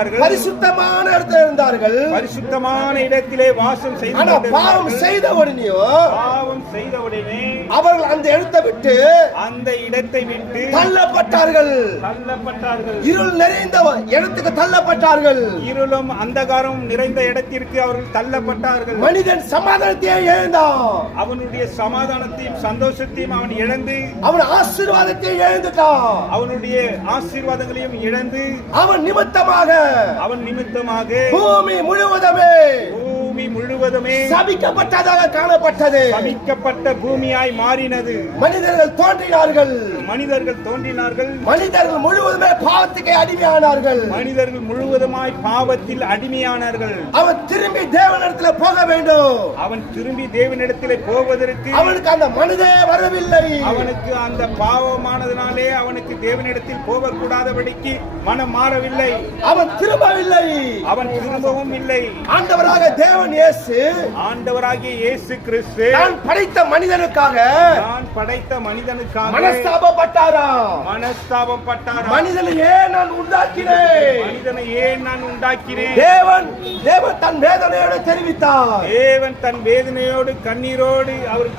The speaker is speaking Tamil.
பரிசுத்தமான இடத்துல இருந்தார்கள். பரிசுத்தமான இடத்திலே வாசம் செய்தார்கள். பாவம் செய்த உடனே அவர்கள் அந்த இடத்தை விட்டு தள்ளப்பட்டார்கள். இருள் நிறைந்த இடத்துக்கு தள்ளப்பட்டார்கள். இருளும் அந்தகாரம் நிறைந்த இடத்திற்கு அவர்கள் தள்ளப்பட்டார்கள். மனிதன் சமாதானத்தை இழந்தான். அவனுடைய சமாதானத்தையும் சந்தோஷத்தையும் அவன் இழந்து, அவன் ஆசீர்வாதத்தை இழந்துட்டான். அவனுடைய ஆசீர்வாதங்களையும் இழந்து, அவன் நிமித்தமாக பூமி முழுவதுமே சபிக்கப்பட்டதாக காணப்பட்டது. சபிக்கப்பட்ட பூமியாய் மாறினது. மனிதர்கள் தோன்றினார்கள். மனிதர்கள் முழுவதுமே பாவத்துக்கு அடிமையானார்கள். மனிதர்கள் முழுவதுமாய் பாவத்தில் அடிமையானார்கள். அவன் திரும்பி தேவனிடத்தில் போக வேண்டும். அவன் திரும்பி தேவனிடத்தில் போவதற்கு அவனுக்கு அந்த மனதே வரவில்லை. அவனுக்கு அந்த பாவமானதினாலே அவனுக்கு தேவனிடத்தில் போகக்கூடாதபடிக்கு மனம் மாறவில்லை. அவன் திரும்பவில்லை. அவன் திரும்பவும் இல்லை. ஆண்டவராகிய இயேசு கிறிஸ்து நான் படைத்த மனிதனுக்காக மனஸ்தாபப்பட்டாராம். மனிதனை ஏன் நான் உண்டாக்கினேன். தேவன் தன் வேதனையோடு தெரிவித்தார். தேவன் தன் வேதனையோடு கண்ணீரோடு அவர்